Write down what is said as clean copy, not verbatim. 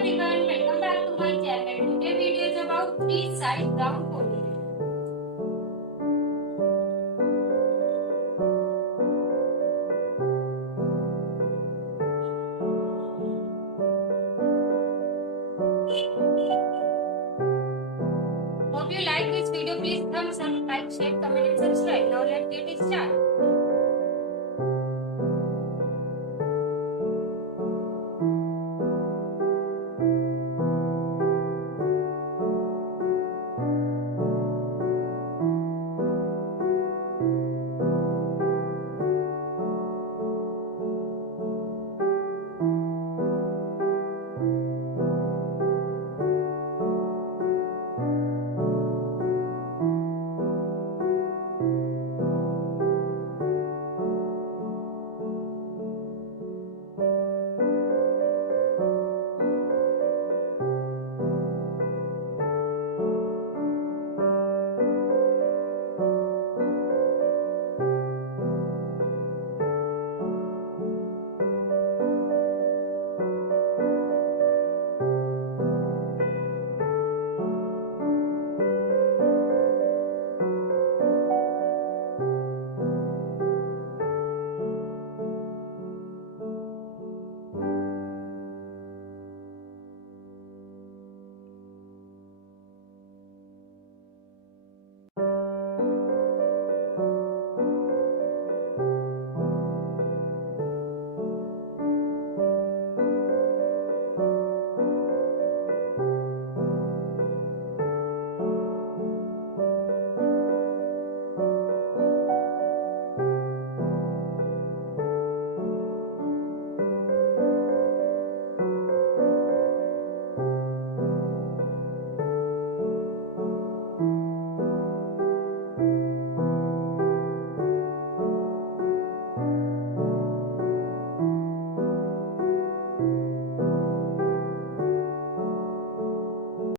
everyone, welcome back to my channel. Today video is about three side brown ponytail. Hope you like this video. Please thumbs up, like, share, comment and subscribe. Now let's get it started.